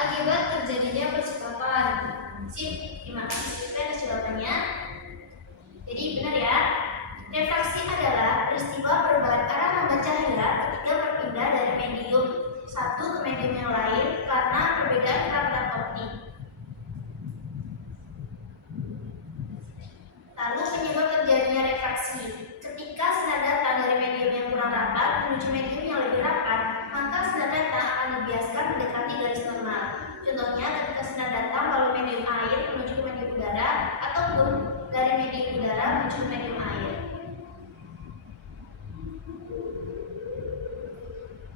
Akibat terjadinya percepatan. Sip, terima kasih atas jawabannya. Jadi benar ya. Refraksi adalah peristiwa perubahan arah lambat cahaya ketika berpindah dari medium satu ke medium yang lain karena perbedaan keramatan optik. Lalu penyebab terjadinya refraksi. Ketika sinar datang dari medium yang kurang rapat menuju medium yang lebih rapat, maka sinar datang akan dibiaskan mendekati garis normal. Contohnya ketika sinar datang melalui medium air menuju ke medium udara ataupun dari medium udara menuju ke medium air.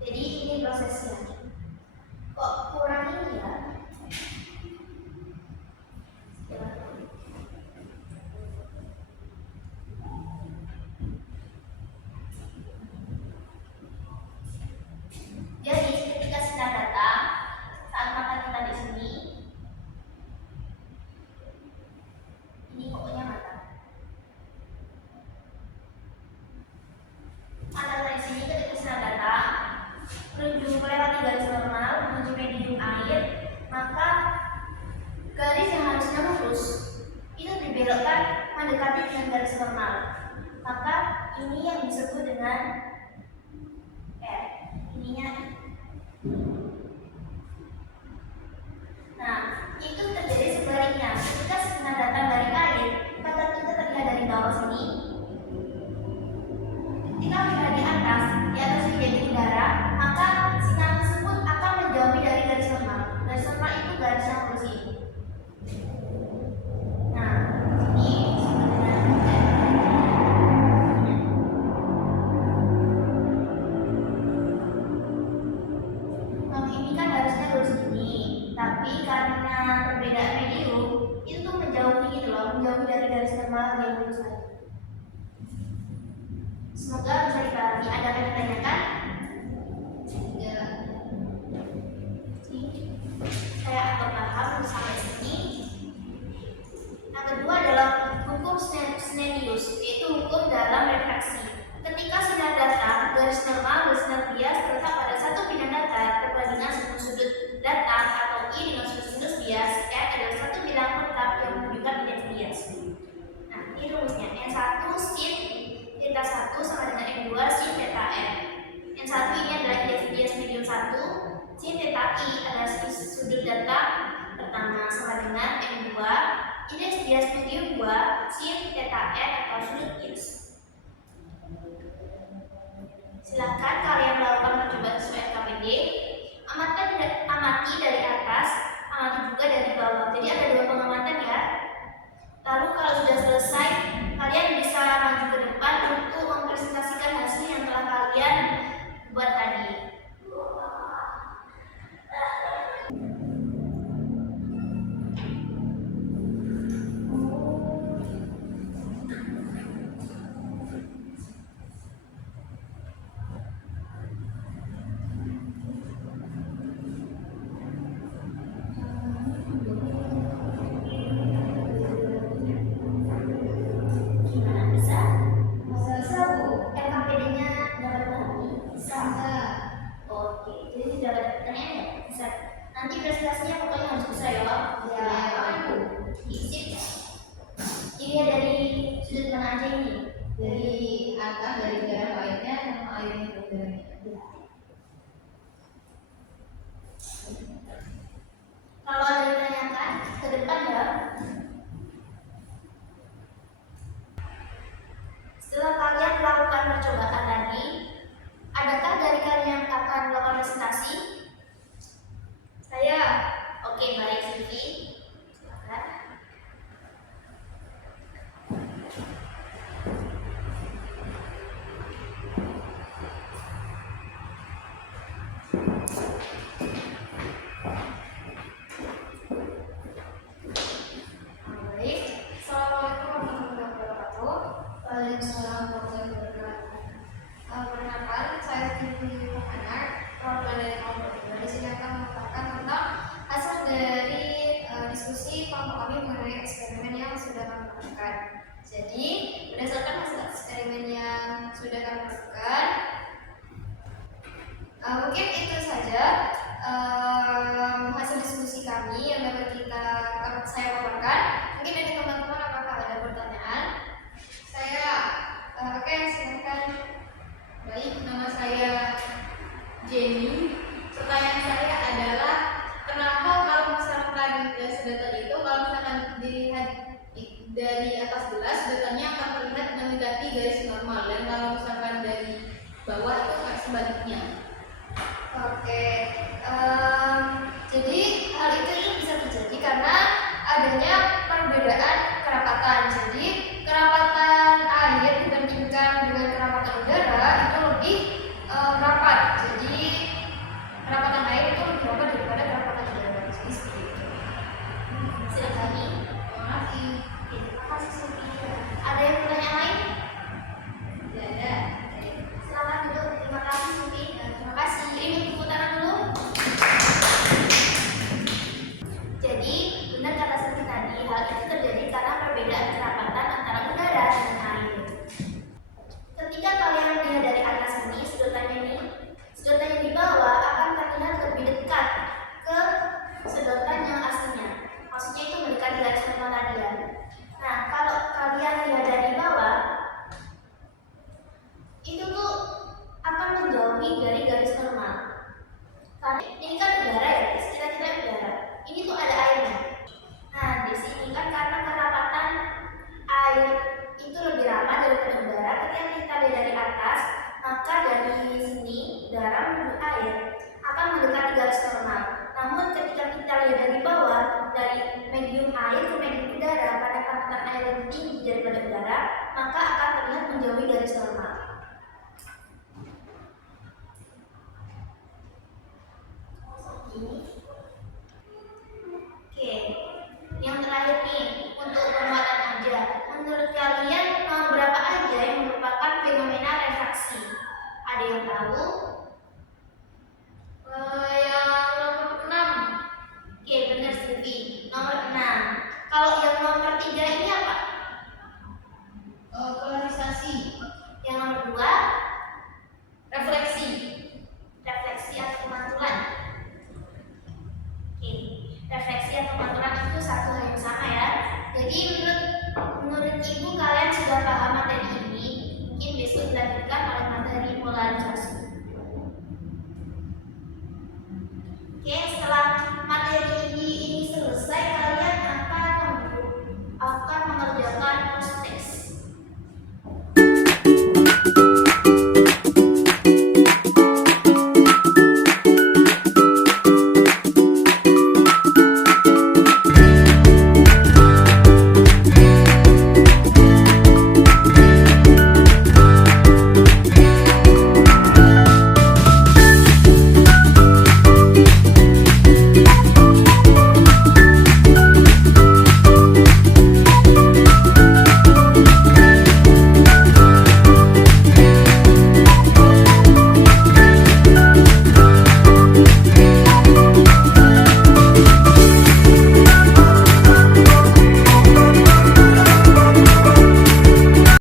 Jadi ini prosesnya. Kok kurang ini ya? Jadi ketika sinar datang saat mata kita di sini, ini pokoknya mata. Mata di sini ketika sinar datang menuju melewati garis normal menuju medium air, maka garis yang harusnya lurus itu dibelokkan mendekati dengan garis normal. Maka ini yang disebut dengan ininya. Nah, itu terjadi sebaliknya. Ketika sinar datang dari air, mata kita terlihat dari bawah sini. Ketika berada di atas menjadi udara, maka sinar tersebut akan menjauhi dari garis normal. Garis normal itu garis yang lurus ini. Nah, ini ini kan harusnya lurus ini, tapi karena perbedaan medium itu tuh menjauhi gitu loh, menjauhi dari garis normal yang lurus tadi. Semoga bisa dipahami. Ada yang ditanyakan? Ya. Saya akan paham sampai sini. Yang kedua adalah hukum Snellius, yaitu hukum dalam refraksi. Ketika sinar datang, garis normal dan sinar bias terletak pada satu bidang datar perbandingan sudut datang atau I dengan sinus bias N adalah satu bilang tetap yang menunjukkan indeks bias. Nah, ini rumusnya. N1 sin theta 1 sama dengan N2 sin theta N. N1 ini adalah indeks bias medium 1, sin theta I adalah sudut datang pertama sama dengan N2, indeks bias medium 2 sin theta N atau sudut bias. Silakan kalian melakukan percobaan sesuai KPD. Amati dari atas, amati juga dari bawah. Jadi ada dua pengamatan ya. Lalu kalau sudah selesai, kalian bisa maju ke depan untuk mempresentasikan hasil yang telah kalian buat tadi. Nanti presentasinya pokoknya harus bisa ya. Ini dari sudut mana aja ini? Dari atas, dari dalam airnya sama airnya berdarahnya. Kalau ada yang ditanyakan ke depan ya. Setelah kalian melakukan percobaan tadi, adakah dari kalian yang akan melakukan presentasi? Saya. Oke, baik Sylvie. Silakan. Baik. Assalamualaikum warahmatullahi wabarakatuh. Waalaikumsalam warahmatullahi wabarakatuh. Perkenalkan, saya Sylvie Muhammad, perwakilan dari kelompok 2. Di sini akan mengungkapkan tentang hasil dari diskusi kelompok kami mengenai eksperimen yang sudah kami lakukan. Jadi, berdasarkan hasil eksperimen yang sudah kami lakukan, mungkin itu saja hasil diskusi Jenny, pertanyaan saya adalah kenapa kalau misalkan sedotan itu kalau misalkan dilihat dari atas gelas sedotannya akan terlihat mendekati garis normal dan kalau misalkan dari bawah itu kayak sebaliknya. Oke, jadi hal itu bisa terjadi karena adanya perbedaan kerapatan. Jadi kerapatan air dibandingkan dengan kerapatan udara itu lebih rapat. Jadi kerapatan air itu lebih rapat daripada kerapatan udara. Jadi seperti itu. Silakan. Terima kasih. Oke, terima kasih Sophia. Ada yang pertanyaan lain? Tidak ada. Silakan dulu. Terima kasih Sophia. Terima kasih. Ini tepuk tangan dulu. Jadi, benar kata Sophie tadi, hal itu terjadi karena perbedaan kerapatan antara udara dan air. Ketika kalian melihat dari atas ini, sedotan yang di bawah akan terlihat lebih dekat ke sedotan yang aslinya. Maksudnya itu mendekati garis normal tadi ya. Nah, kalau kalian lihat dari bawah, itu tuh akan menjauhi dari garis normal. Karena ini kan udara ya, guys. Kita udara. Ini tuh ada airnya. Nah, di sini kan karena kerapatan air itu lebih ramah daripada udara. Ketika kita lihat dari atas, maka dari sini udara menuju air akan mendekati garis normal. Namun ketika kita lihat dari bawah, dari medium air ke medium udara, karena kerapatan air lebih tinggi daripada udara, maka akan terlihat menjauhi garis normal. Oke, yang terakhir nih untuk penguatan aja. Menurut kalian nomor berapa aja yang merupakan fenomena refraksi? Ada yang tahu? Yang nomor 6. Oke, benar Stevie. Nomor 6. Kalau yang nomor 3 ini apa? Polarisasi. Yang nomor 2? Refleksi. Refleksi atau pemantulan. Oke, refleksi atau pemantulan itu satu hal yang sama ya. Jadi menurut ibu kalian sudah paham materi ini, mungkin besok dilanjutkan oleh materi polarisasi. Oke, setelah